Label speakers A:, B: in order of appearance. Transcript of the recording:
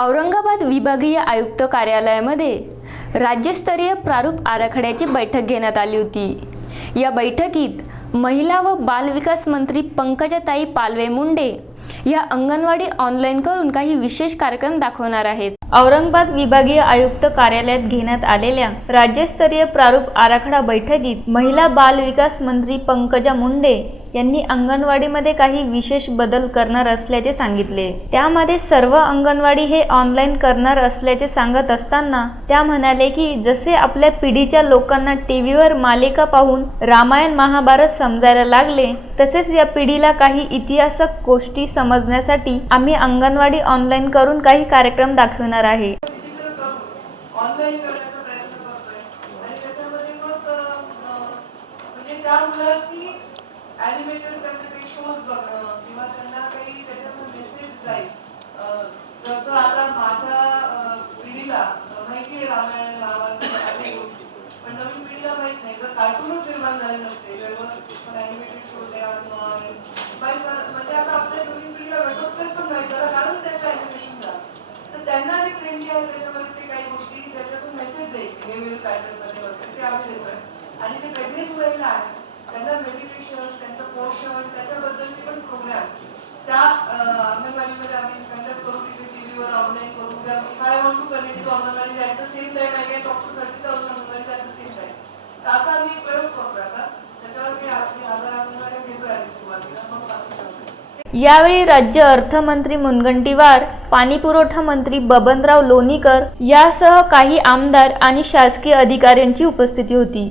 A: औरंगाबाद विभागीय आयुक्त कार्यालयामध्ये राज्यस्तरीय प्रारूप आराखड्याची बैठक घेण्यात आली होती. या बैठकीत महिला व बालविकास मंत्री पंकजाताई पालवे मुंडे या अंगणवाडी ऑनलाईन करून काही विशेष कार्यक्रम दाखवणार आहेत. औरंगाबाद विभागीय आयुक्त कार्यालयात घेण्यात आलेल्या राज्यस्तरीय प्रारूप आराखडा बैठकीत महिला बाल विकास मंत्री पंकजा मुंडे यांनी अंगणवाडीमध्ये काही विशेष बदल करणार असल्याचे सांगितले. त्यामध्ये सर्व अंगणवाडी हे ऑनलाईन करणार असल्याचे सांगत असताना त्या म्हणाले की जसे आपल्या पिढीच्या लोकांना टीव्हीवर मालिका पाहून रामायण महाभारत समजायला लागले तसेच या पिढीला काही इतिहासक गोष्टी समजण्यासाठी आम्ही अंगणवाडी ऑनलाईन करून काही कार्यक्रम दाखवणार आहे.
B: त्या मुलांनी ॲनिमेटेड त्यांचे काही शोज बघणं किंवा त्यांना काही त्याच्यातून मेसेज जाईल. जसं आता माझ्या पिढीला माहिती आहे रामायण रावण गोष्टी. पण नवीन पिढीला माहीत नाही. जर कार्टूनच निर्माण झाले नसते वेळेवर ॲनिमेटेड शो द्या किंवा म्हणजे आता आपल्या नवीन पिढीला घटोत्कच पण माहीत झालं कारण त्याचं ॲनिमेशन झालं. तर त्यांना जे ट्रेंड आहे त्याच्यामध्ये ते काही गोष्टी त्याच्यातून मेसेज जाईल. बिहेवियर पॅटर्नमध्ये वगैरे ते आम्ही देतोय आणि ते प्रेग्नेंट महिला आहे त्यांना online ऑनलाईन करू काय want to connect to anganwadi at the same time I can talk to thirty thousand anganwadi at the same time तर असा मी एक प्रयोग करतोय आता त्याच्यावर मी आपली हजार अंगणवाडी भेटू आधी सुरुवातीला मग पासून
A: यावेळी राज्य अर्थमंत्री मुनगंटीवार पाणीपुरवठा मंत्री बबनराव लोणीकर यासह काही आमदार आणि शासकीय अधिकाऱ्यांची उपस्थिती होती.